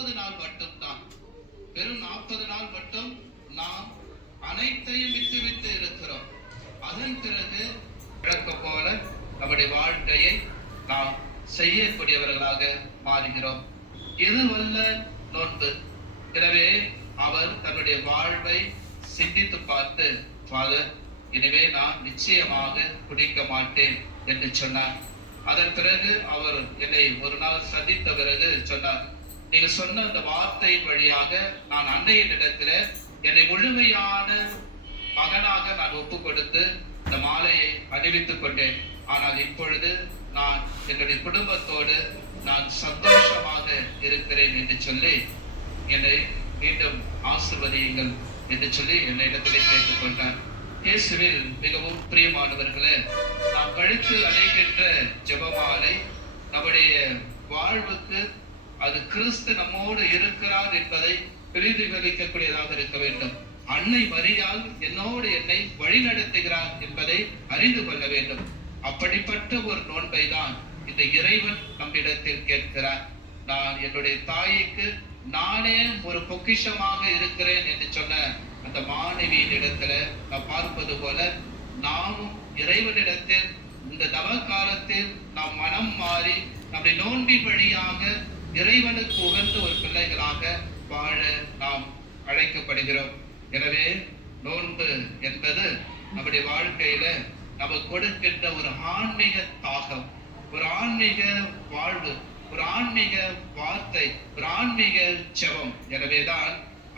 40 நாள் மட்டும்தான். வெறும் 40 நாள் மட்டும் நாம் அனைத்தையும் விட்டு இருக்கிறோம். அதன் பிறகு வழக்கம் போல நம்முடைய வாழ்க்கையை நாம் செய்யக்கூடியவர்களாக மாறுகிறோம். இதுவல்ல நோன்பு. எனவே அவர் தன்னுடைய வாழ்வை சிந்தித்து பார்த்து, ஃபாதர், இனிமே நான் நிச்சயமாக குடிக்க மாட்டேன் என்று சொன்னார். அதன் பிறகு அவர் என்னை ஒரு நாள் சந்தித்த பிறகு சொன்னார், நீங்க சொன்ன அந்த வார்த்தையின் வழியாக நான் அன்னையின் இடத்துல என்னை முழுமையான மகனாக நான் ஒப்பு கொடுத்து இந்த மாலையை அணிவித்துக் கொண்டேன். ஆனால் இப்பொழுது நான் என்னுடைய குடும்பத்தோடு நான் சந்தோஷமாக இருக்கிறேன் என்று சொல்லி என்னை மீண்டும் ஆசீர்வதியுங்கள் என்று சொல்லி என்னிடத்திலே கேட்டுக்கொண்டார். இயேசுவில் மிகவும் பிரியமானவர்களே, நாம் கழுத்தில் அடைகின்ற ஜெபமாலை நம்முடைய வாழ்வுக்கு அது கிறிஸ்து நம்மோடு இருக்கிறார் என்பதை பிரதிபலிக்கக்கூடியதாக இருக்க வேண்டும். அன்னை மரியாள் என்னோடு என்னை வழிநடத்துகிறார் என்பதை அறிந்து கொள்ள வேண்டும். அப்படிப்பட்ட ஒரு நோன்பை தான் இந்த இறைவன் நம்மிடத்தில் கேட்கிறார். நான் என்னுடைய தாய்க்கு நானே ஒரு பொக்கிஷமாக இருக்கிறேன் என்று சொன்ன அந்த மாணவியின் இடத்துல நாம் பார்ப்பது போல, நாமும் இறைவனிடத்தில் இந்த தவ காலத்தில் நாம் மனம் மாறி நம்முடைய நோன்பின் வழியாக இறைவனுக்கு உகந்த ஒரு பிள்ளைகளாக வாழ நாம் அழைக்கப்படுகிறோம். எனவே நோன்பு என்பது நம்முடைய வாழ்க்கையில நமக்கு கொடுக்கின்ற ஒரு ஆன்மீக தாகம், ஒரு ஆன்மீக வாழ்வு, ஒரு ஆன்மீக வார்த்தை, ஒரு ஆன்மீக ஜெபம். எனவேதான்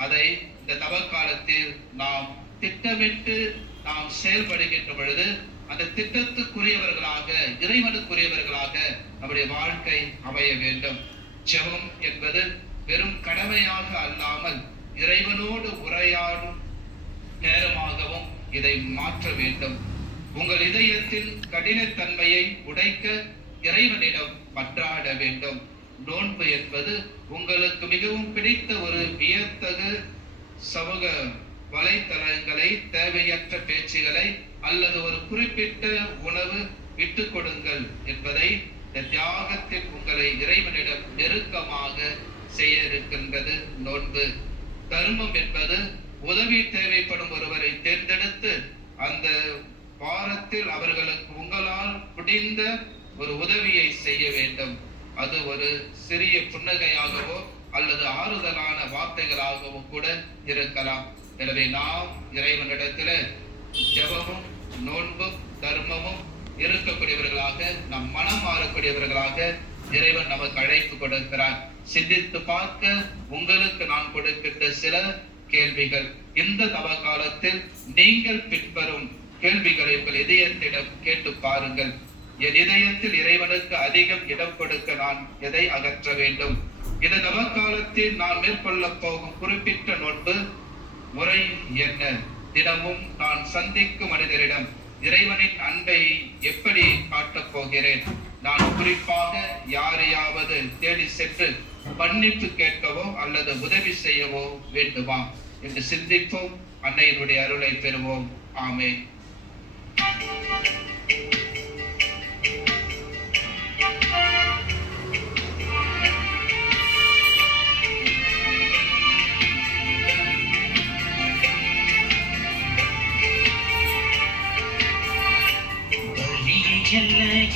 அதை இந்த தவ காலத்தில் நாம் திட்டமிட்டு நாம் செயல்படுகின்ற பொழுது அந்த திட்டத்துக்குரியவர்களாக, இறைவனுக்குரியவர்களாக நம்முடைய வாழ்க்கை அமைய வேண்டும். ஜெபம் என்பது வெறும் கடமையாக அல்லாமல் இறைவனோடு உரையாடும் நேரமாகவும் இதை மாற்ற வேண்டும். உங்கள் இதயத்தின் கடினத்தன்மையை உடைக்க இறைவனிடம் மன்றாட வேண்டும். நோன்பு என்பது உங்களுக்கு மிகவும் பிடித்த ஒரு வியத்தகு சமூக வலைத்தளங்களை, தேவையற்ற பேச்சுகளை அல்லது ஒரு குறிப்பிட்ட உணவு விட்டு கொடுங்கள் என்பதை இந்த தியாகத்தில் உங்களை இறைவனிடம் நெருக்கமாக செய்ய இருக்கின்றது நோன்பு. தர்மம் என்பது உதவி தேவைப்படும் ஒருவரை தேர்ந்தெடுத்து அந்த வாரத்தில் அவர்களுக்கு உங்களால் முடிந்த ஒரு உதவியை செய்ய வேண்டும். அது ஒரு சிறிய புன்னகையாகவோ அல்லது ஆறுதலான வார்த்தைகளாகவோ கூட இருக்கலாம். எனவே நாம் இறைவனிடத்தில் ஜெபமும் நோன்பும் தர்மமும் இருக்கக்கூடியவர்களாக, நம் மனம் மாறக்கூடியவர்களாக இறைவன் நமக்கு அழைப்பு கொடுக்கிறார். சிந்தித்து பார்க்க உங்களுக்கு நான் கொடுக்கின்ற சில கேள்விகள். இந்த தவ காலத்தில் நீங்கள் பின்வரும் கேள்விகளை உங்கள் இதயத்திடம் கேட்டு பாருங்கள். என் இதயத்தில் இறைவனுக்கு அதிகம் இடம் கொடுக்க நான் எதை அகற்ற வேண்டும்? இந்த தவ காலத்தில் நான் மேற்கொள்ள போகும் குறிப்பிட்ட நோன்பு முறை என்ன? தினமும் நான் சந்திக்கும் மனிதரிடம் இறைவனின் அன்பை எப்படி காட்டப் போகிறேன்? நான் குறிப்பாக யாரையாவது தேடி சென்று மன்னிப்பு கேட்கவோ அல்லது உதவி செய்யவோ வேண்டுமா என்று சிந்திப்போம். அன்னையினுடைய அருளை பெறுவோம். ஆமென்.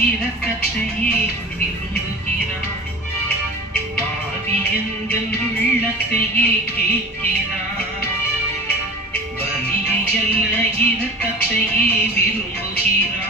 இரக்கத்தையே விரும்புகிறார், பாவியங்கள் உள்ளத்தையே கேட்கிறார். பலியை அல்ல இரக்கத்தையே விரும்புகிறார்,